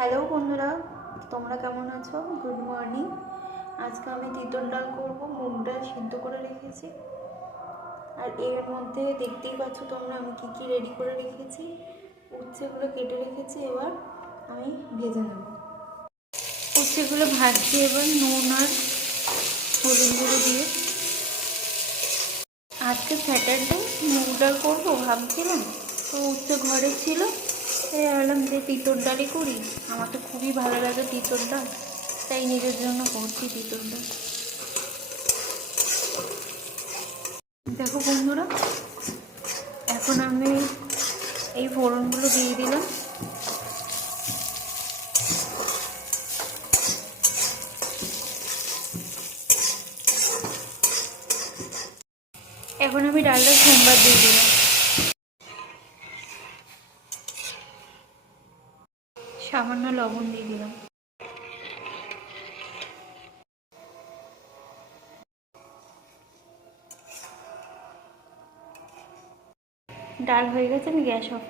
Hello বন্ধুরা, তোমরা কেমন আছো? Good morning. আজকে আমি তিতর ডাল করবো। মুগ ডাল সিদ্ধ করে রেখেছি। আর এর মধ্যে দেখতেই পাচ্ছ তোমরা আমি কি কি রেডি করে রেখেছি। উচ্ছেগুলো কেটে রেখেছি, এবার আমি ভেজে নেব। উচ্ছেগুলো ভাজছি এবার নুন আর হলুদ গুঁড়ো দিয়ে। আজকে স্যাটারডে, মুগ ডাল করবো ভাবছিলাম, তো উচ্ছে ঘরে ছিল, তাই ভাবলাম যে তিতর ডালই করি। আমার তো খুবই ভালো লাগে তিতর ডাল, তাই নিজের জন্য করছি তিতর ডাল। দেখো বন্ধুরা, এখন আমি এই ফোড়নগুলো দিয়ে দিলাম। এখন আমি ডালটা সোমবার দিয়ে দিলাম। সামান্য লবণ দিয়ে দিলাম। ডাল হয়ে গেছে, আমি গ্যাস অফ